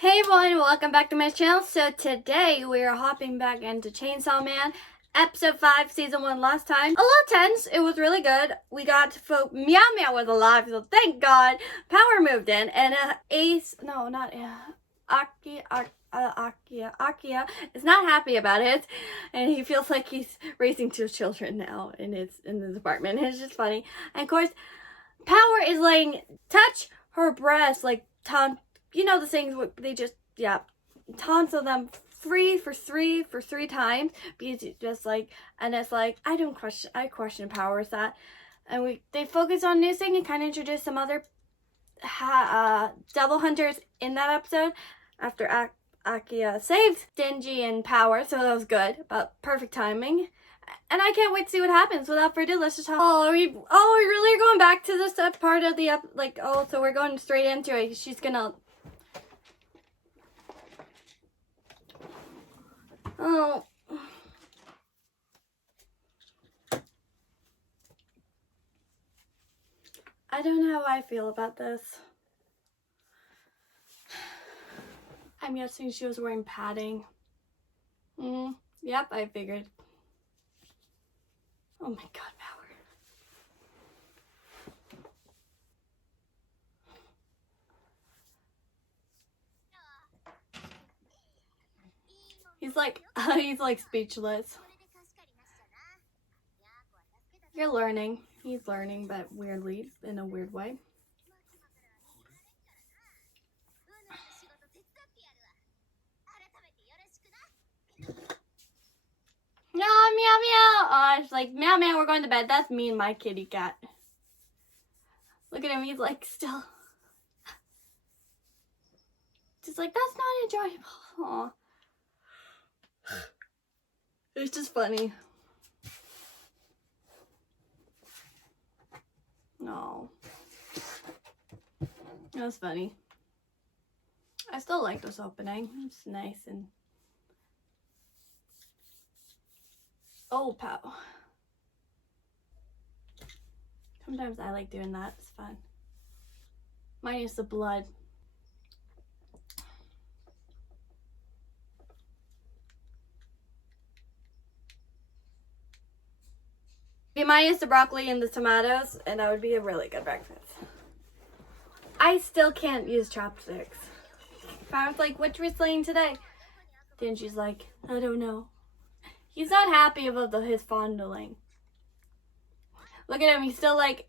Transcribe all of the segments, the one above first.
Hey everyone, welcome back to my channel. So today we are hopping back into Chainsaw Man, episode 5, season 1 last time. A little tense, it was really good. We got to Meow Meow was alive, so thank God. Power moved in, and Akia is not happy about it, and he feels like he's raising 2 children now in his apartment. It's just funny. And of course, Power is like, touch her breast, like, you know the things they just, taunt them for three times, because it's just like, and it's like, I question Powers that, and they focus on new thing and kind of introduce some other double hunters in that episode after Akia saved Denji and Power, so that was good, about perfect timing. And I can't wait to see what happens. Without further ado, let's just talk. We really are going back to this part of the so we're going straight into it. She's gonna. Oh. I don't know how I feel about this. I'm guessing she was wearing padding. Yep, I figured. Oh my God, Power. He's like speechless. You're learning. He's learning, but weirdly, in a weird way. No, meow meow. It's like, meow meow, we're going to bed. That's me and my kitty cat. Look at him, he's like still. Just like, that's not enjoyable. Aw. It's just funny. No. That was funny. I still like this opening. It's nice and... Oh, pow. Sometimes I like doing that. It's fun. Minus the blood. Be minus the broccoli and the tomatoes, and that would be a really good breakfast. I still can't use chopsticks. Power's like, what we're slaying today? Denji's like, I don't know. He's not happy about his fondling. Look at him, he's still like,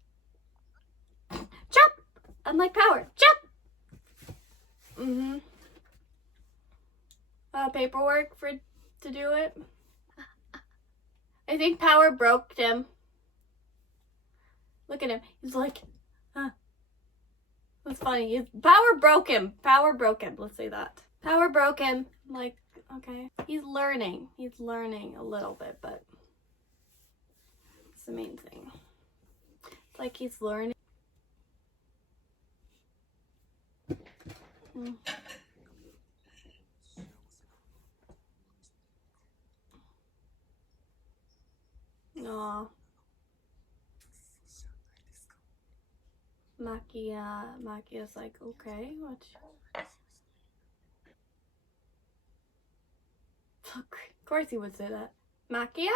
chop! I'm like, Power, chop! Paperwork to do it. I think Power broke him. Look at him, he's like, huh. That's funny. Power broke him. Power broke him. Let's say that. Power broke him. Like, okay. He's learning. He's learning a little bit, but it's the main thing. It's like he's learning. Aw. Makia's like, okay, what? Of course he would say that. Makia?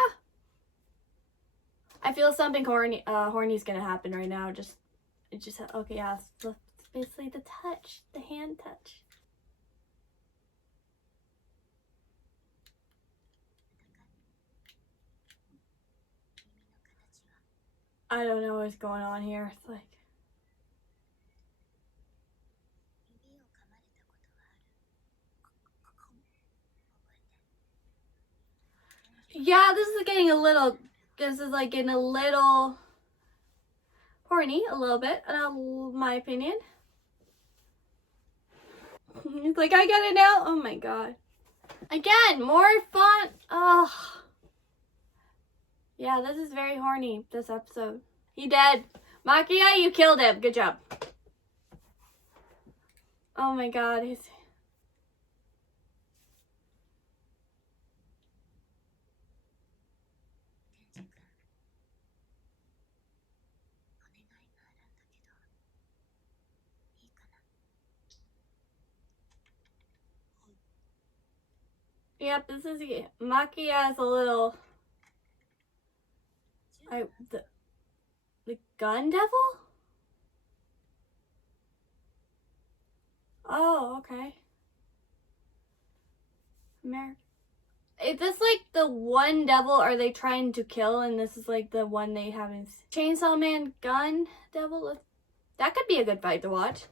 I feel something horny's gonna happen right now. Okay, yeah, it's basically the touch, the hand touch. I don't know what's going on here. It's like, yeah, this is getting a little horny, a little bit, in my opinion. It's like, I got it now. Oh my God. Again, more fun. Oh. Yeah, this is very horny, this episode. He dead. Makia, you killed him. Good job. Oh my God. Yep, this is Maki has a little. The gun devil? Oh, okay. Is this like the one devil are they trying to kill, and this is like the one they haven't? Chainsaw Man gun devil? That could be a good fight to watch.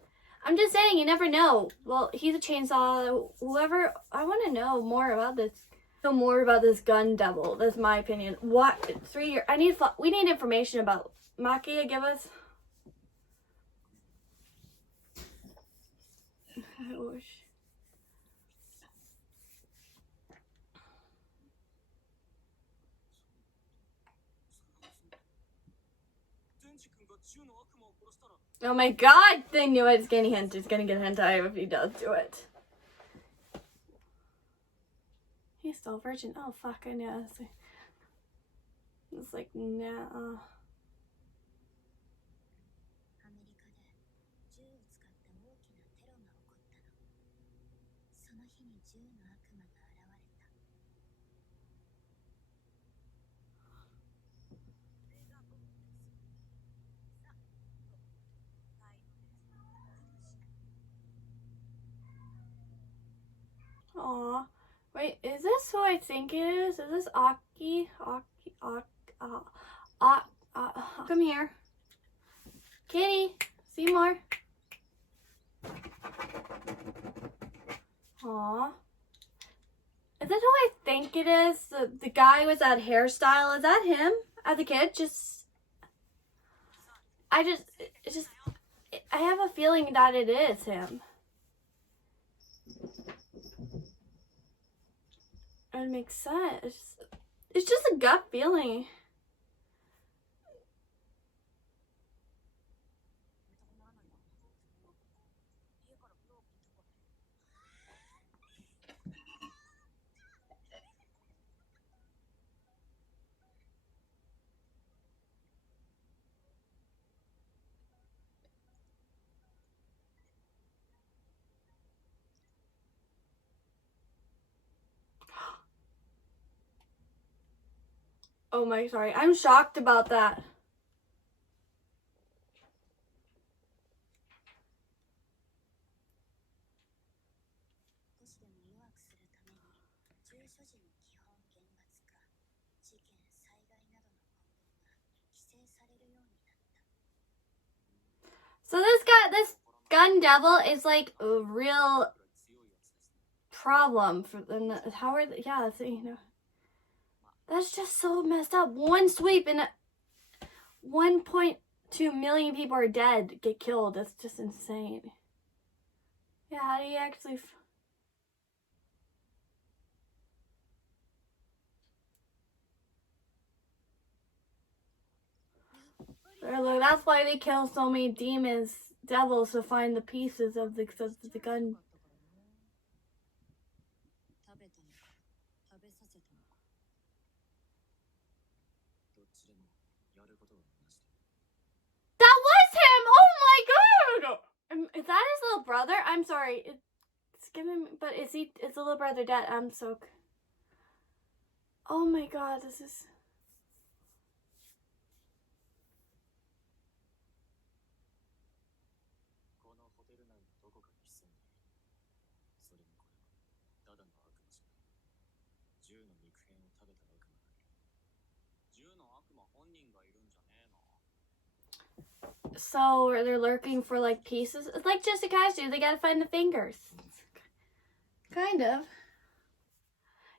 I'm just saying, you never know. Well, he's a chainsaw. Whoever, I want to know more about this. Know more about this gun devil. That's my opinion. What 3 years? We need information about Maki. Give us. I wish. Oh my god! They knew it. It's gonna hint. It's gonna get hentai if he does do it. He's still a virgin. Oh fuck! I know. It's like nah. Aw. Wait, is this who I think it is? Is this Aki? Come here. Kitty, Seymour. Aw. Is that who I think it is? The guy with that hairstyle, is that him? As a kid? I have a feeling that it is him. It makes sense. It's just a gut feeling. Oh my, sorry. I'm shocked about that. So this gun devil is like a real problem for them. How are they? Yeah, that's just so messed up. One sweep and 1.2 million people are dead, get killed. That's just insane. Yeah, how do you actually? That's why they kill so many demons, devils, to find the pieces of the gun. That was him! Oh my god! Is that his little brother? I'm sorry. It's giving, but is the little brother dead? I'm so. Oh my god, this is. So they're lurking for like pieces. It's like Jessica do. They gotta find the fingers. Kind of.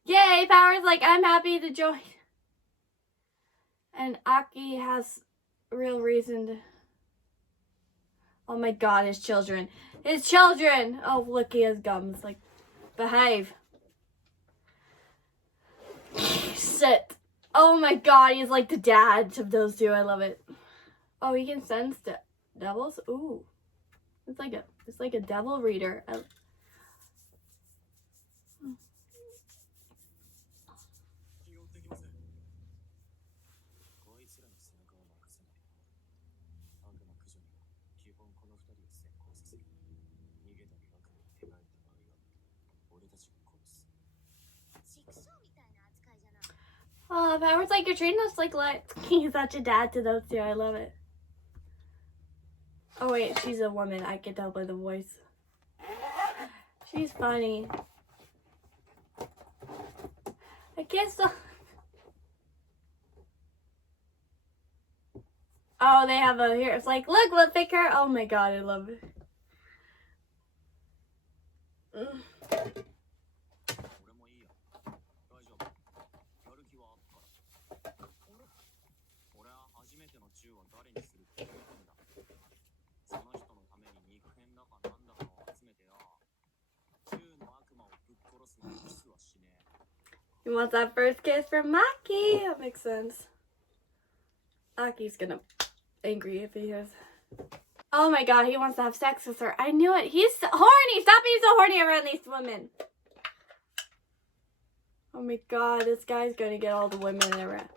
Yay, Power's like, I'm happy to join. And Aki has real reason to. Oh my god, his children. His children! Oh, look, he has gums. Like, behave. Sit. Oh my god, he's like the dad of those two. I love it. Oh, he can sense devils? Ooh. It's like a devil reader. Oh, Power's like, you're treating us like he's such a dad to those two. I love it. Oh wait, she's a woman. I can tell by the voice. She's funny. I can't stop. Oh, they have a here. It's like, look, what picture? Oh my god, I love it. He wants that first kiss from Maki. That makes sense. Maki's gonna angry if he hears. Oh my god, he wants to have sex with her. I knew it. He's horny. Stop being so horny around these women. Oh my god, this guy's gonna get all the women around.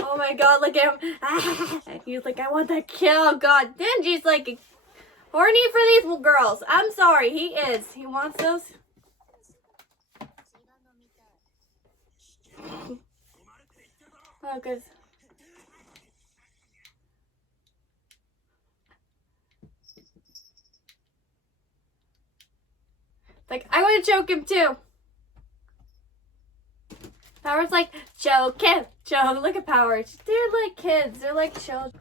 Oh my god, look at him. He's like, I want that kill. God, Denji's like horny for these girls. I'm sorry, he is. He wants those. Oh, good. Like, I want to choke him too. Power's like, choke him. Choke. Look at Power. They're like kids. They're like children.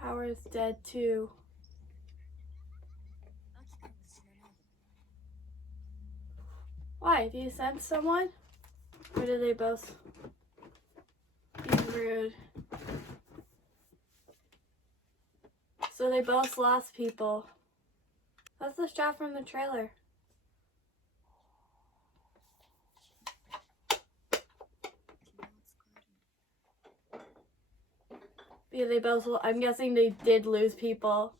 Power is dead too. Why? Do you sense someone? Or did they both be rude? So they both lost people. That's the shot from the trailer. Yeah, they both, I'm guessing they did lose people.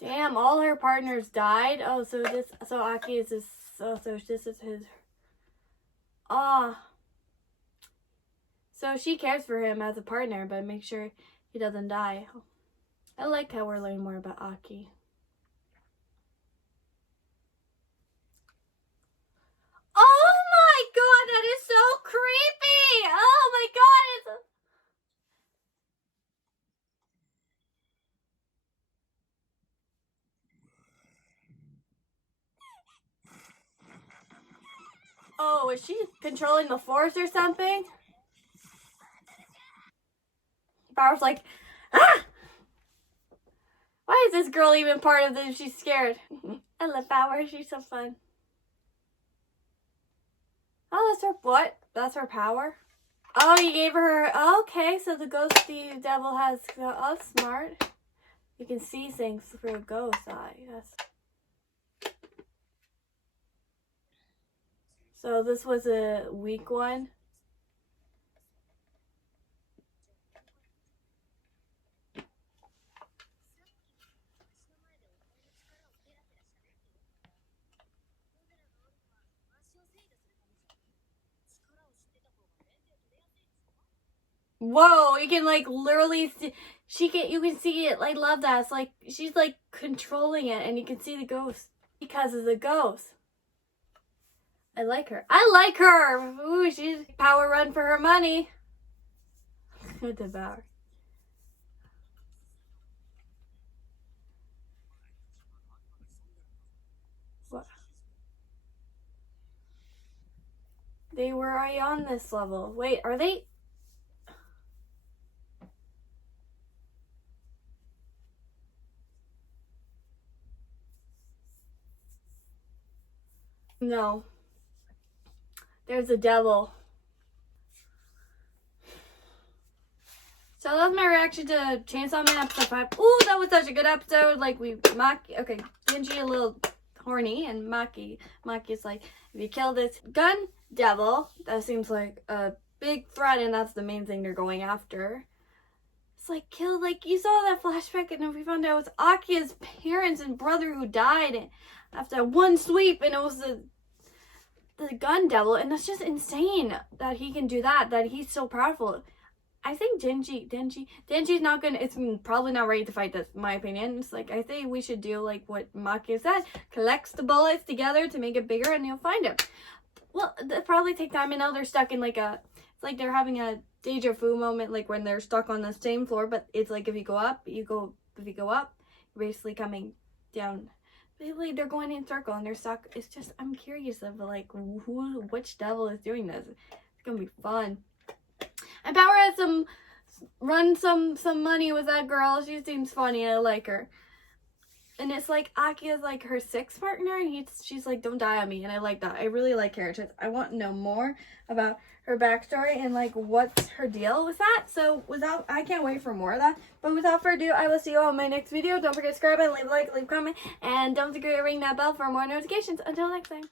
Damn, all her partners died? Oh, so Aki is his, so this is his, so she cares for him as a partner, but make sure he doesn't die. I like how we're learning more about Aki. Oh my god, that is so creepy! Oh my god, it's... Oh, is she controlling the force or something? Power's like, ah! Why is this girl even part of this? She's scared. I love Power. She's so fun. Oh, that's her what? That's her power? Oh, you gave her... Okay, so the ghosty devil has... Oh, smart. You can see things through a ghost eye. That's... So this was a weak one. Whoa, you can like literally see, you can see it. I love that. It's like she's like controlling it and you can see the ghost because of the ghost. I like her. I like her. Ooh, she's power run for her money. Devour. What? They were already on this level. Wait, are they? No. There's a devil. So that's my reaction to Chainsaw Man episode 5. Ooh, that was such a good episode. Like okay, Denji a little horny and Maki's like, if you kill this gun devil, that seems like a big threat and that's the main thing they're going after. just like killed. Like you saw that flashback, and we found out it was Akia's parents and brother who died after one sweep, and it was the gun devil, and that's just insane that he can do that. That he's so powerful. I think Denji's not gonna. It's probably not ready to fight this. In my opinion, it's like I think we should do like what Maki said: collects the bullets together to make it bigger, and you'll find it. Well, it'll probably take time, and now they're stuck in like a. It's like they're having a deja vu moment, like when they're stuck on the same floor. But it's like if you go up, you're basically coming down. Basically, they're going in circle and they're stuck. It's just I'm curious of like which devil is doing this. It's gonna be fun. And Power has some money with that girl. She seems funny and I like her. And it's like Akia's like her sixth partner, and she's like, don't die on me, and I like that. I really like characters. I want to know more about her backstory and like what's her deal with that. So I can't wait for more of that. But without further ado, I will see you all in my next video. Don't forget to subscribe and leave a like, leave a comment, and don't forget to ring that bell for more notifications. Until next time.